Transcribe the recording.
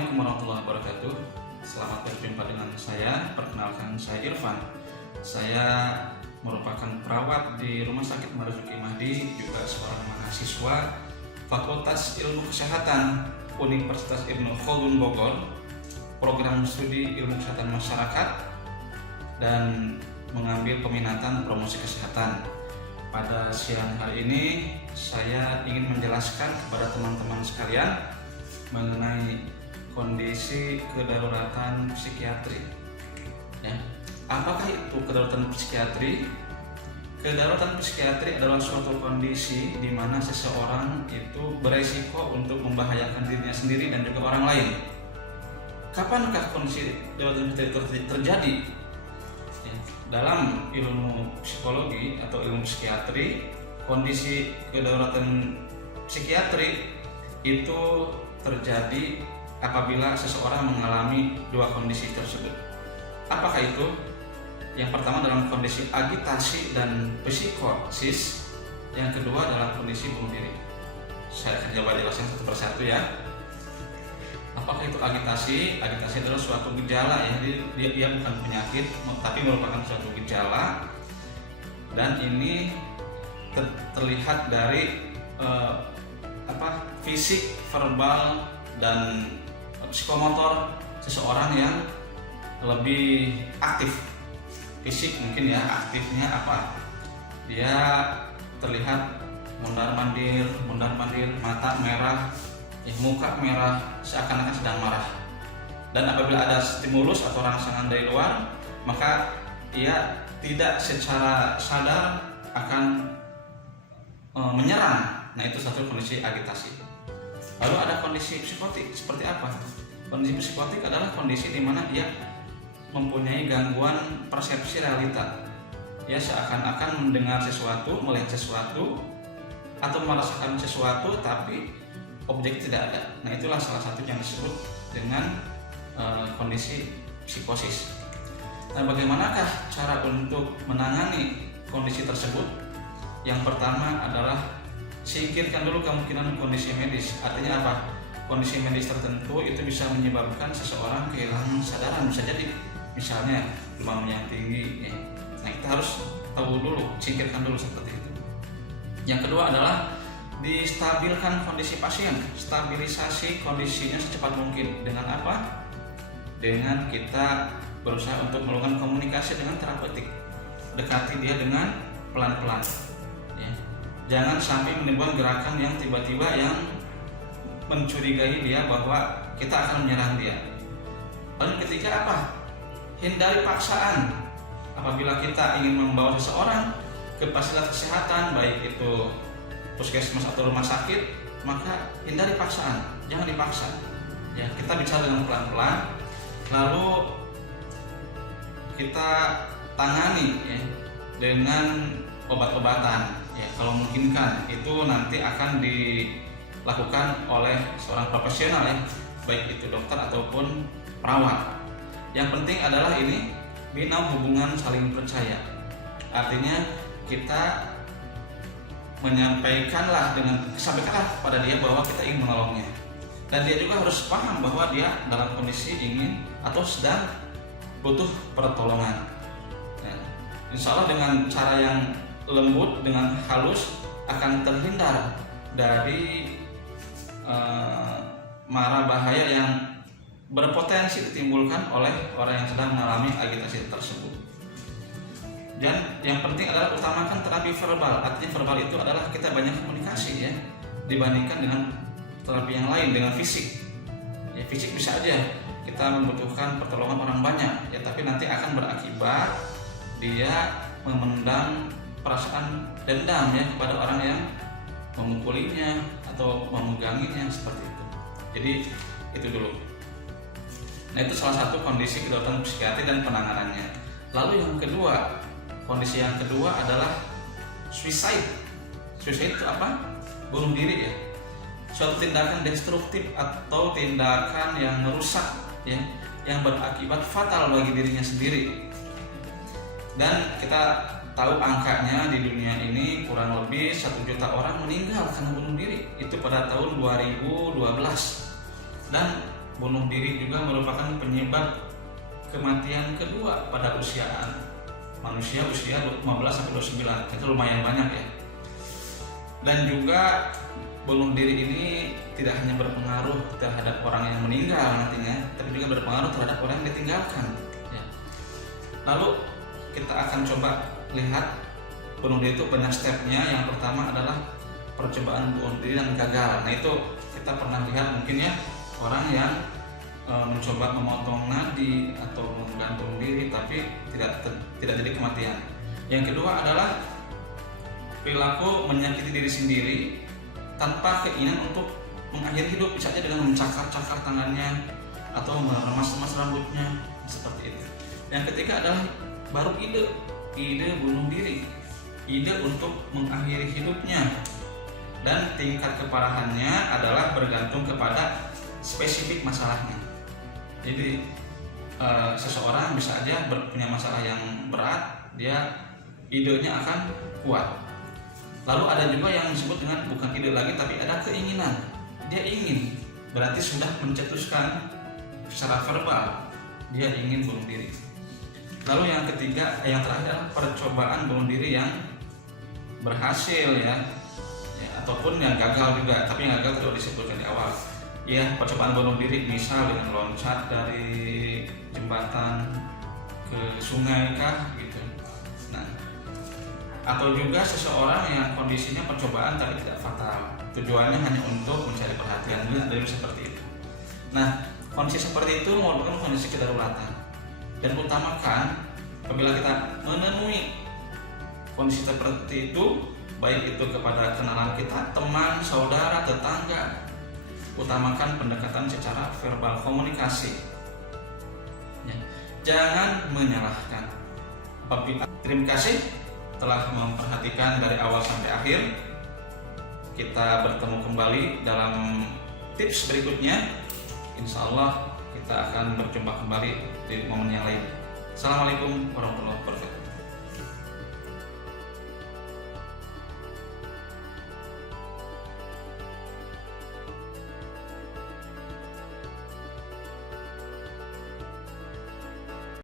Assalamualaikum warahmatullahi wabarakatuh. Selamat berjumpa dengan saya. Perkenalkan, saya Irfan. Saya merupakan perawat di Rumah Sakit Marzuki Mahdi, juga seorang mahasiswa Fakultas Ilmu Kesehatan Universitas Ibnu Khaldun Bogor, program studi Ilmu Kesehatan Masyarakat, dan mengambil peminatan promosi kesehatan. Pada siang hari ini saya ingin menjelaskan kepada teman-teman sekalian mengenai kondisi kedaruratan psikiatri. Ya. Apakah itu kedaruratan psikiatri? Kedaruratan psikiatri adalah suatu kondisi di mana seseorang itu beresiko untuk membahayakan dirinya sendiri dan juga orang lain. Kapankah kondisi kedaruratan psikiatri terjadi? Ya. Dalam ilmu psikologi atau ilmu psikiatri, kondisi kedaruratan psikiatri itu terjadi apabila seseorang mengalami dua kondisi tersebut. Apakah itu? Yang pertama dalam kondisi agitasi dan psikosis, yang kedua dalam kondisi bunuh diri. Saya akan coba jelaskan satu persatu ya. Apakah itu agitasi? Agitasi adalah suatu gejala ya, dia bukan penyakit, tapi merupakan suatu gejala, dan ini terlihat dari fisik, verbal, dan psikomotor seseorang yang lebih aktif. Fisik mungkin ya, aktifnya apa? Dia terlihat mundar-mandir, mata merah, muka merah, seakan-akan sedang marah. Dan apabila ada stimulus atau rangsangan dari luar, maka ia tidak secara sadar akan menyerang. Nah, itu satu kondisi agitasi. Lalu ada kondisi psikotik. Seperti apa? Kondisi psikotik adalah kondisi di mana dia mempunyai gangguan persepsi realita. Ya, seakan-akan mendengar sesuatu, melihat sesuatu, atau merasakan sesuatu, tapi objek tidak ada. Nah, itulah salah satu yang disebut dengan kondisi psikosis. Nah, bagaimanakah cara untuk menangani kondisi tersebut? Yang pertama adalah singkirkan dulu kemungkinan kondisi medis. Artinya apa? Kondisi medis tertentu itu bisa menyebabkan seseorang kehilangan kesadaran, bisa jadi misalnya demam yang tinggi ya. Nah, kita harus tahu dulu, singkirkan dulu seperti itu. Yang kedua adalah distabilkan kondisi pasien, stabilisasi kondisinya secepat mungkin. Dengan apa? Dengan kita berusaha untuk melakukan komunikasi dengan terapeutik. Dekati dia dengan pelan-pelan. Jangan sampai menimbulkan gerakan yang tiba-tiba yang mencurigai dia bahwa kita akan menyerang dia. Lalu ketiga apa? Hindari paksaan. Apabila kita ingin membawa seseorang ke fasilitas kesehatan, baik itu puskesmas atau rumah sakit, maka hindari paksaan. Jangan dipaksa. Ya, kita bicara dengan pelan-pelan, lalu kita tangani ya, dengan obat-obatan. Ya, kalau memungkinkan itu nanti akan dilakukan oleh seorang profesional ya, baik itu dokter ataupun perawat. Yang penting adalah ini bina hubungan saling percaya. Artinya kita sampaikanlah pada dia bahwa kita ingin menolongnya, dan dia juga harus paham bahwa dia dalam kondisi ingin atau sedang butuh pertolongan. Nah, insya Allah dengan cara yang lembut, dengan halus, akan terhindar dari mara bahaya yang berpotensi ditimbulkan oleh orang yang sedang mengalami agitasi tersebut. Dan yang penting adalah utamakan terapi verbal. Artinya verbal itu adalah kita banyak komunikasi ya, dibandingkan dengan terapi yang lain dengan fisik. Ya, fisik bisa aja kita membutuhkan pertolongan orang banyak ya, tapi nanti akan berakibat dia memendam perasaan dendam ya kepada orang yang memukulinya atau memeganginya, seperti itu. Jadi itu dulu. Nah, itu salah satu kondisi kedaruratan psikiatri dan penanganannya. Lalu yang kedua, kondisi yang kedua adalah suicide. Suicide itu apa? Bunuh diri ya. Suatu tindakan destruktif atau tindakan yang merusak ya, yang berakibat fatal bagi dirinya sendiri. Dan kita tahu angkanya di dunia ini kurang lebih 1 juta orang meninggal karena bunuh diri. Itu pada tahun 2012. Dan bunuh diri juga merupakan penyebab kematian kedua pada usia manusia usia 15 sampai 29. Itu lumayan banyak ya. Dan juga bunuh diri ini tidak hanya berpengaruh terhadap orang yang meninggal nantinya, tapi juga berpengaruh terhadap orang yang ditinggalkan ya. Lalu kita akan coba lihat bunuh diri itu banyak stepnya. Yang pertama adalah percobaan bunuh diri yang gagal. Nah itu kita pernah lihat mungkin ya, orang yang mencoba memotong nadi atau menggantung diri tapi tidak jadi kematian. Yang kedua adalah perilaku menyakiti diri sendiri tanpa keinginan untuk mengakhiri hidup, misalnya dengan mencakar-cakar tangannya atau meremas-remas rambutnya seperti itu. Yang ketiga adalah baru ide bunuh diri, ide untuk mengakhiri hidupnya. Dan tingkat keparahannya adalah bergantung kepada spesifik masalahnya. Jadi seseorang bisa aja punya masalah yang berat, dia idenya akan kuat. Lalu ada juga yang disebut dengan bukan ide lagi, tapi ada keinginan. Dia ingin, berarti sudah mencetuskan secara verbal dia ingin bunuh diri. Lalu yang ketiga, yang terakhir adalah percobaan bunuh diri yang berhasil ya, ataupun yang gagal juga, tapi yang gagal tidak disebutkan di awal. Ya, percobaan bunuh diri misal dengan loncat dari jembatan ke sungai kah gitu. Nah, atau juga seseorang yang kondisinya percobaan tapi tidak fatal, tujuannya hanya untuk mencari perhatian, juga ada seperti itu. Nah, kondisi seperti itu merupakan kondisi kedaruratan. Dan utamakan apabila kita menemui kondisi seperti itu, baik itu kepada kenalan kita, teman, saudara, tetangga, utamakan pendekatan secara verbal komunikasi ya. Jangan menyalahkan. Terima kasih telah memperhatikan dari awal sampai akhir. Kita bertemu kembali dalam tips berikutnya. Insya Allah kita akan berjumpa kembali di momen yang lain. Assalamualaikum warahmatullahi wabarakatuh.